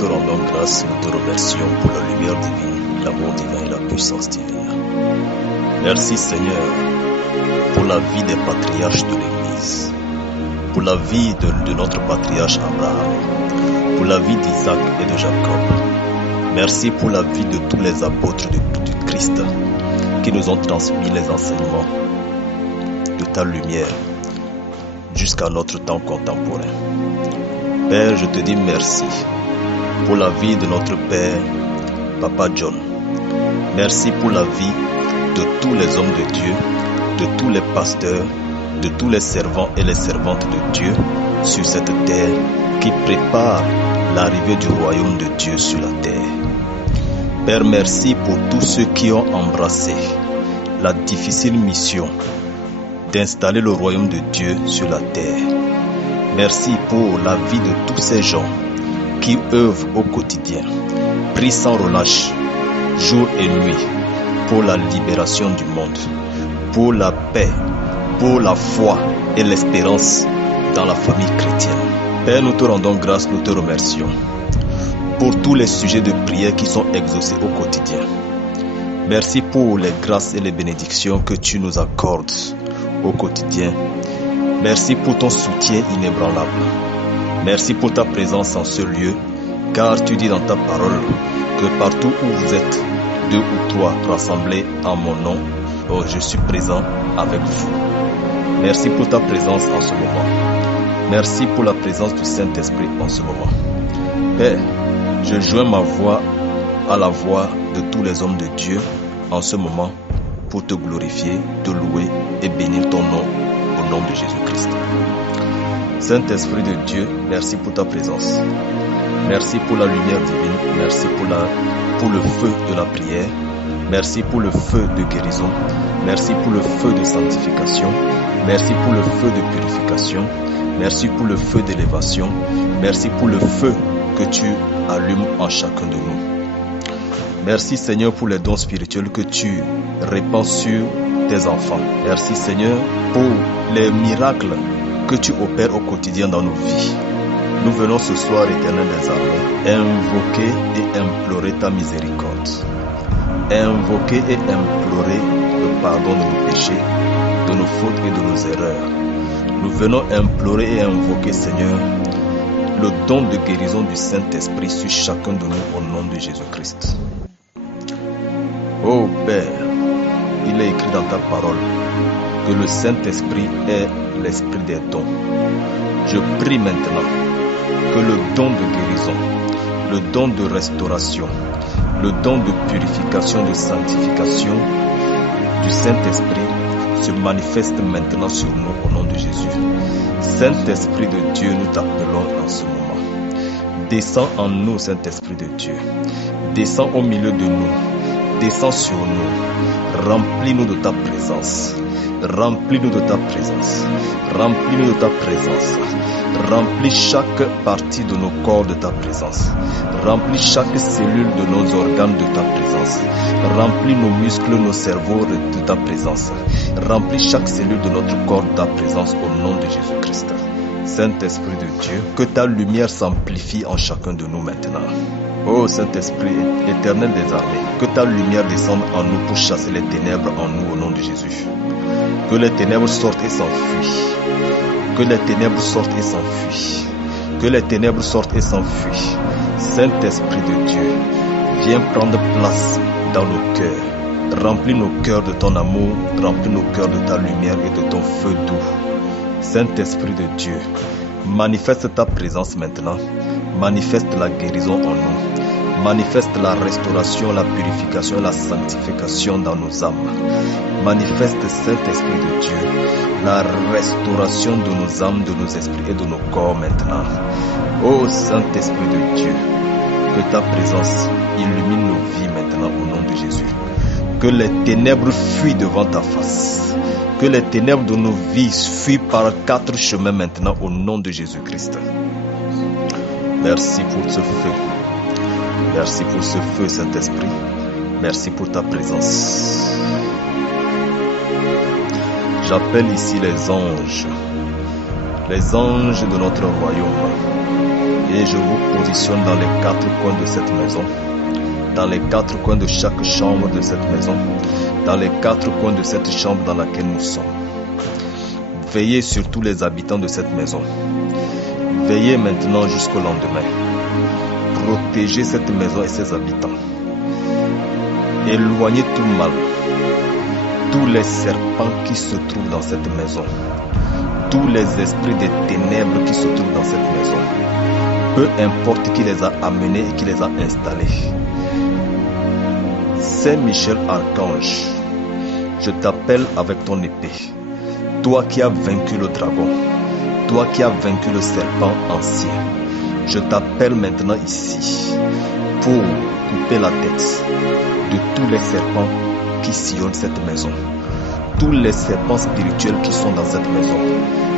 te rendons grâce, nous te remercions pour la lumière divine, l'amour divin et la puissance divine. Merci Seigneur pour la vie des patriarches de l'Église, pour la vie de notre patriarche Abraham, pour la vie d'Isaac et de Jacob. Merci pour la vie de tous les apôtres du Christ qui nous ont transmis les enseignements de ta lumière jusqu'à notre temps contemporain. Père, je te dis merci pour la vie de notre Père, Papa John. Merci pour la vie de tous les hommes de Dieu, de tous les pasteurs, de tous les servants et les servantes de Dieu sur cette terre qui préparent l'arrivée du royaume de Dieu sur la terre. Père, merci pour tous ceux qui ont embrassé la difficile mission d'installer le royaume de Dieu sur la terre. Merci pour la vie de tous ces gens qui œuvrent au quotidien, prient sans relâche, jour et nuit, pour la libération du monde, pour la paix, pour la foi et l'espérance dans la famille chrétienne. Père, nous te rendons grâce, nous te remercions pour tous les sujets de prière qui sont exaucés au quotidien. Merci pour les grâces et les bénédictions que tu nous accordes au quotidien. Merci pour ton soutien inébranlable. Merci pour ta présence en ce lieu, car tu dis dans ta parole que partout où vous êtes, 2 ou 3 rassemblés en mon nom, oh, je suis présent avec vous. Merci pour ta présence en ce moment. Merci pour la présence du Saint-Esprit en ce moment. Père, je joins ma voix à la voix de tous les hommes de Dieu en ce moment pour te glorifier, te louer et bénir ton nom au nom de Jésus-Christ. Saint-Esprit de Dieu, merci pour ta présence. Merci pour la lumière divine. Merci pour le feu de la prière. Merci pour le feu de guérison. Merci pour le feu de sanctification. Merci pour le feu de purification. Merci pour le feu d'élévation. Merci pour le feu que tu allumes en chacun de nous. Merci Seigneur pour les dons spirituels que tu répands sur tes enfants. Merci Seigneur pour les miracles que tu opères au quotidien dans nos vies. Nous venons ce soir, Éternel des armées, invoquer et implorer ta miséricorde. Invoquer et implorer le pardon de nos péchés, de nos fautes et de nos erreurs. Nous venons implorer et invoquer, Seigneur, le don de guérison du Saint-Esprit sur chacun de nous au nom de Jésus-Christ. Ô Père, il est écrit dans ta parole que le Saint-Esprit est l'esprit des dons. Je prie maintenant que le don de guérison, le don de restauration, le don de purification, de sanctification du Saint-Esprit se manifeste maintenant sur nous au nom de Jésus. Saint-Esprit de Dieu, nous t'appelons en ce moment. Descends en nous, Saint-Esprit de Dieu. Descends au milieu de nous. Descends sur nous. Remplis-nous de ta présence. Remplis-nous de ta présence. Remplis-nous de ta présence. Remplis chaque partie de nos corps de ta présence. Remplis chaque cellule de nos organes de ta présence. Remplis nos muscles, nos cerveaux de ta présence. Remplis chaque cellule de notre corps de ta présence au nom de Jésus-Christ. Saint-Esprit de Dieu, que ta lumière s'amplifie en chacun de nous maintenant. Ô Saint-Esprit éternel des armées, que ta lumière descende en nous pour chasser les ténèbres en nous au nom de Jésus. Que les ténèbres sortent et s'enfuient. Que les ténèbres sortent et s'enfuient. Que les ténèbres sortent et s'enfuient. Saint-Esprit de Dieu, viens prendre place dans nos cœurs. Remplis nos cœurs de ton amour. Remplis nos cœurs de ta lumière et de ton feu doux. Saint-Esprit de Dieu, manifeste ta présence maintenant. Manifeste la guérison en nous. Manifeste la restauration, la purification, la sanctification dans nos âmes. Manifeste, Saint-Esprit de Dieu, la restauration de nos âmes, de nos esprits et de nos corps maintenant. Ô Saint-Esprit de Dieu, que ta présence illumine nos vies maintenant au nom de Jésus. Que les ténèbres fuient devant ta face. Que les ténèbres de nos vies fuient par 4 chemins maintenant au nom de Jésus-Christ. Merci pour ce feu. Merci pour ce feu, Saint-Esprit. Merci pour ta présence. J'appelle ici les anges, les anges de notre royaume. Et je vous positionne dans les 4 coins de cette maison, dans les 4 coins de chaque chambre de cette maison, dans les 4 coins de cette chambre dans laquelle nous sommes. Veillez sur tous les habitants de cette maison. Veillez maintenant jusqu'au lendemain. Protégez cette maison et ses habitants. Éloignez tout mal, tous les serpents qui se trouvent dans cette maison, tous les esprits des ténèbres qui se trouvent dans cette maison, peu importe qui les a amenés et qui les a installés. Saint Michel Archange, je t'appelle avec ton épée, toi qui as vaincu le dragon, toi qui as vaincu le serpent ancien. Je t'appelle maintenant ici pour couper la tête de tous les serpents qui sillonnent cette maison, tous les serpents spirituels qui sont dans cette maison.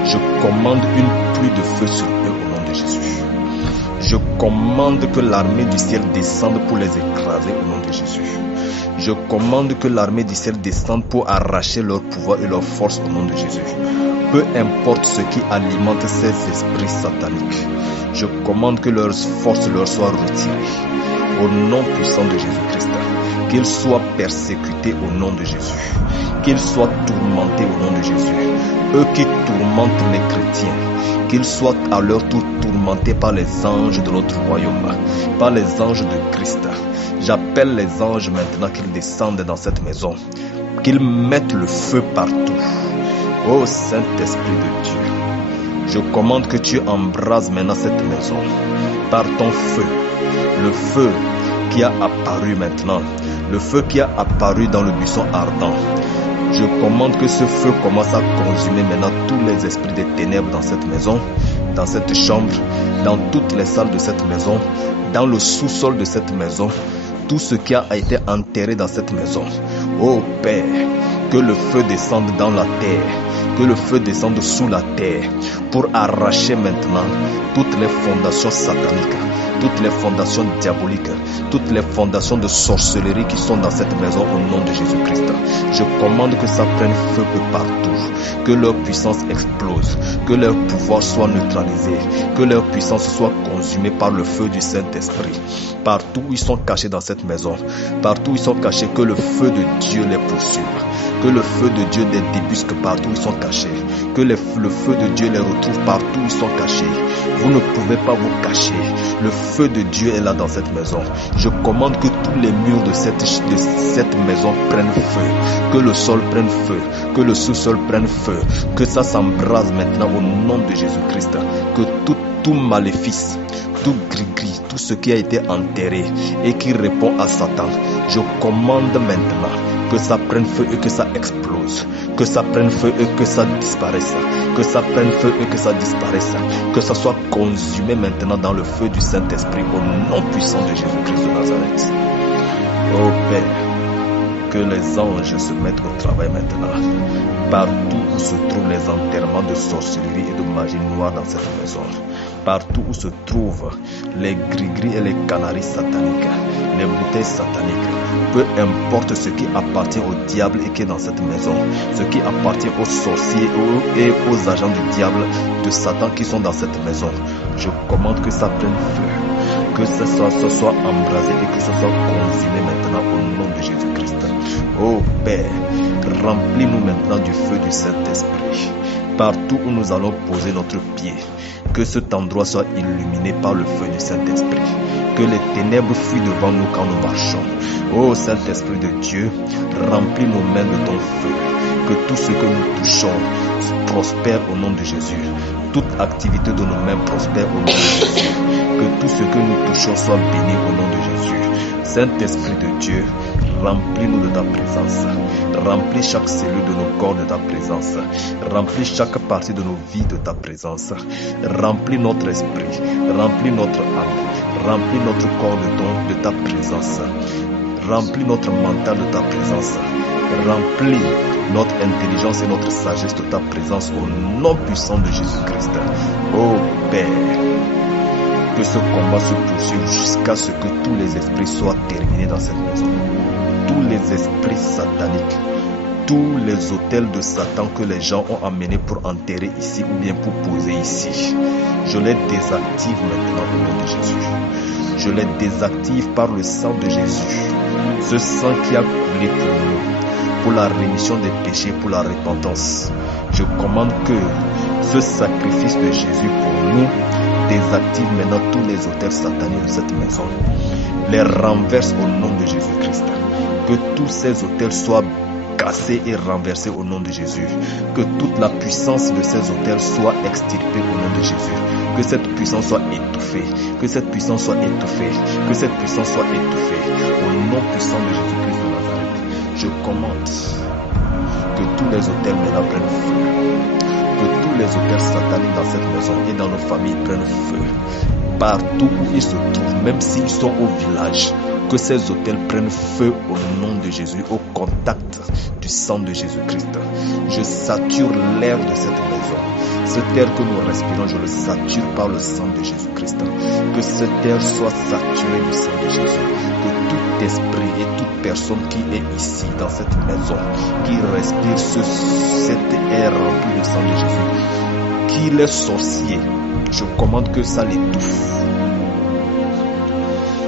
Je commande une pluie de feu sur eux au nom de Jésus. Je commande que l'armée du ciel descende pour les écraser au nom de Jésus. Je commande que l'armée du ciel descende pour arracher leur pouvoir et leur force au nom de Jésus. Peu importe ce qui alimente ces esprits sataniques, je commande que leur force leur soit retirée au nom puissant de Jésus-Christ. Qu'ils soient persécutés au nom de Jésus. Qu'ils soient tourmentés au nom de Jésus. Eux qui tourmentent les chrétiens, qu'ils soient à leur tour tourmentés par les anges de notre royaume, par les anges de Christ. J'appelle les anges maintenant qu'ils descendent dans cette maison, qu'ils mettent le feu partout. Ô Saint-Esprit de Dieu, je commande que tu embrases maintenant cette maison par ton feu, le feu qui a apparu maintenant, le feu qui a apparu dans le buisson ardent. Je commande que ce feu commence à consumer maintenant tous les esprits des ténèbres dans cette maison, dans cette chambre, dans toutes les salles de cette maison, dans le sous-sol de cette maison, tout ce qui a été enterré dans cette maison. Ô Père, que le feu descende dans la terre, que le feu descende sous la terre pour arracher maintenant toutes les fondations sataniques, toutes les fondations diaboliques, toutes les fondations de sorcellerie qui sont dans cette maison au nom de Jésus-Christ. Je commande que ça prenne feu partout, que leur puissance explose, que leur pouvoir soit neutralisé, que leur puissance soit consumée par le feu du Saint-Esprit. Partout où ils sont cachés dans cette maison, partout où ils sont cachés, que le feu de Dieu les poursuive, que le feu de Dieu les débusque partout où ils sont cachés, que le feu de Dieu les retrouve partout où ils sont cachés. Vous ne pouvez pas vous cacher. Le feu de Dieu est là dans cette maison. Je commande que tous les murs de cette maison prennent feu, que le sol prenne feu, que le sous-sol prenne feu, que ça s'embrase maintenant au nom de Jésus-Christ, que tout maléfice, tout gris-gris, tout ce qui a été enterré et qui répond à Satan, je commande maintenant que ça prenne feu et que ça explose, que ça prenne feu et que ça disparaisse, que ça prenne feu et que ça disparaisse, que ça soit consumé maintenant dans le feu du Saint-Esprit au nom puissant de Jésus-Christ de Nazareth. Ô Père, que les anges se mettent au travail maintenant, partout où se trouvent les enterrements de sorcellerie et de magie noire dans cette maison, partout où se trouvent les gris-gris et les canaries sataniques, les bouteilles sataniques, peu importe ce qui appartient au diable et qui est dans cette maison, ce qui appartient aux sorciers et aux agents du diable, de Satan qui sont dans cette maison, je commande que ça prenne feu, que ce soit embrasé et que ce soit consumé maintenant au nom de Jésus-Christ. Ô Père, remplis-nous maintenant du feu du Saint-Esprit. Partout où nous allons poser notre pied, que cet endroit soit illuminé par le feu du Saint-Esprit. Que les ténèbres fuient devant nous quand nous marchons. Ô Saint-Esprit de Dieu, remplis nos mains de ton feu. Que tout ce que nous touchons prospère au nom de Jésus. Toute activité de nos mains prospère au nom de Jésus. Que tout ce que nous touchons soit béni au nom de Jésus. Saint-Esprit de Dieu, remplis-nous de ta présence. Remplis chaque cellule de nos corps de ta présence. Remplis chaque partie de nos vies de ta présence. Remplis notre esprit. Remplis notre âme. Remplis notre corps de ta présence. Remplis notre mental de ta présence. Remplis notre intelligence et notre sagesse de ta présence au nom puissant de Jésus-Christ. Ô Père, que ce combat se poursuive jusqu'à ce que tous les esprits soient terminés dans cette maison. Tous les esprits sataniques, tous les autels de Satan que les gens ont amenés pour enterrer ici ou bien pour poser ici, je les désactive maintenant au nom de Jésus. Je les désactive par le sang de Jésus. Ce sang qui a coulé pour nous, pour la rémission des péchés, pour la repentance. Je commande que ce sacrifice de Jésus pour nous désactive maintenant tous les autels sataniques de cette maison. Les renverse au nom de Jésus-Christ. Que tous ces autels soient cassés et renversés au nom de Jésus. Que toute la puissance de ces autels soit extirpée au nom de Jésus. Que cette puissance soit étouffée. Que cette puissance soit étouffée. Que cette puissance soit étouffée. Au nom puissant de Jésus-Christ de Nazareth, je commande que tous les autels maintenant prennent feu. Que tous les autels sataniques dans cette maison et dans nos familles prennent feu. Partout où ils se trouvent, même s'ils sont au village, que ces autels prennent feu au nom de Jésus, au contact du sang de Jésus-Christ. Je sature l'air de cette maison. Cet air que nous respirons, je le sature par le sang de Jésus-Christ. Que cet air soit saturé du sang de Jésus. Que tout esprit et toute personne qui est ici, dans cette maison, qui respire cet air rempli du sang de Jésus, qu'il est sorcier, je commande que ça l'étouffe.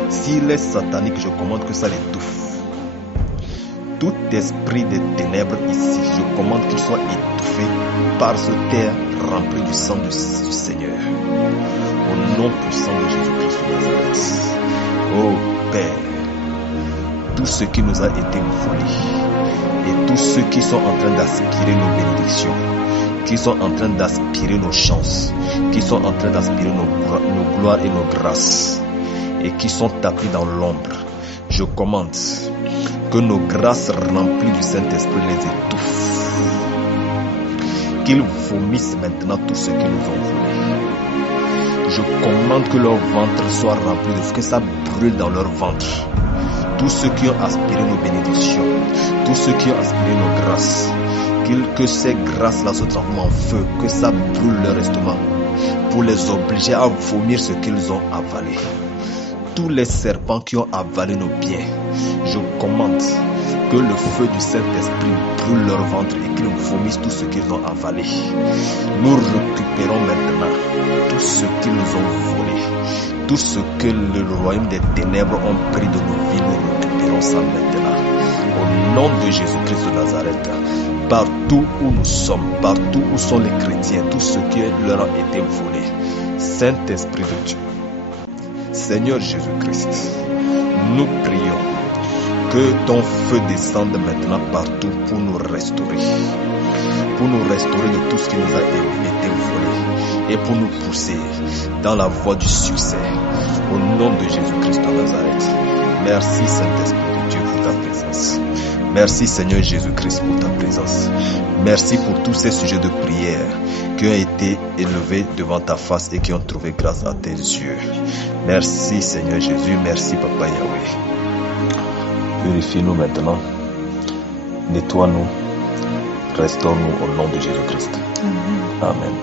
S'il est satanique, je commande que ça l'étouffe. Tout esprit de ténèbres ici, je commande qu'il soit étouffé par ce terre rempli du sang du Seigneur. Au nom puissant de Jésus-Christ de Nazareth. Oh Père, tout ce qui nous a été volé et tous ceux qui sont en train d'aspirer nos bénédictions, qui sont en train d'aspirer nos chances, qui sont en train d'aspirer nos gloires et nos grâces, et qui sont tapis dans l'ombre, je commande que nos grâces remplies du Saint-Esprit les étouffent. Qu'ils vomissent maintenant tout ce qu'ils nous ont volé. Je commande que leur ventre soit rempli de feu, que ça brûle dans leur ventre. Tous ceux qui ont aspiré nos bénédictions, tous ceux qui ont aspiré nos grâces, que ces grâces-là se transforment en feu, que ça brûle leur estomac, pour les obliger à vomir ce qu'ils ont avalé. Tous les serpents qui ont avalé nos biens, je commande que le feu du Saint-Esprit brûle leur ventre et qu'ils vomissent tout ce qu'ils ont avalé. Nous récupérons maintenant tout ce qu'ils nous ont volé, tout ce que le royaume des ténèbres ont pris de nos vies, nous récupérons ça maintenant. Au nom de Jésus-Christ de Nazareth, partout où nous sommes, partout où sont les chrétiens, tout ce qui leur a été volé, Saint-Esprit de Dieu, Seigneur Jésus-Christ, nous prions que ton feu descende maintenant partout pour nous restaurer de tout ce qui nous a été volé et pour nous pousser dans la voie du succès. Au nom de Jésus-Christ de Nazareth, merci Saint-Esprit de Dieu pour ta présence. Merci Seigneur Jésus-Christ pour ta présence. Merci pour tous ces sujets de prière qui ont été élevés devant ta face et qui ont trouvé grâce à tes yeux. Merci Seigneur Jésus, merci Papa Yahweh. Purifie-nous maintenant, nettoie-nous, restaure-nous au nom de Jésus-Christ. Amen.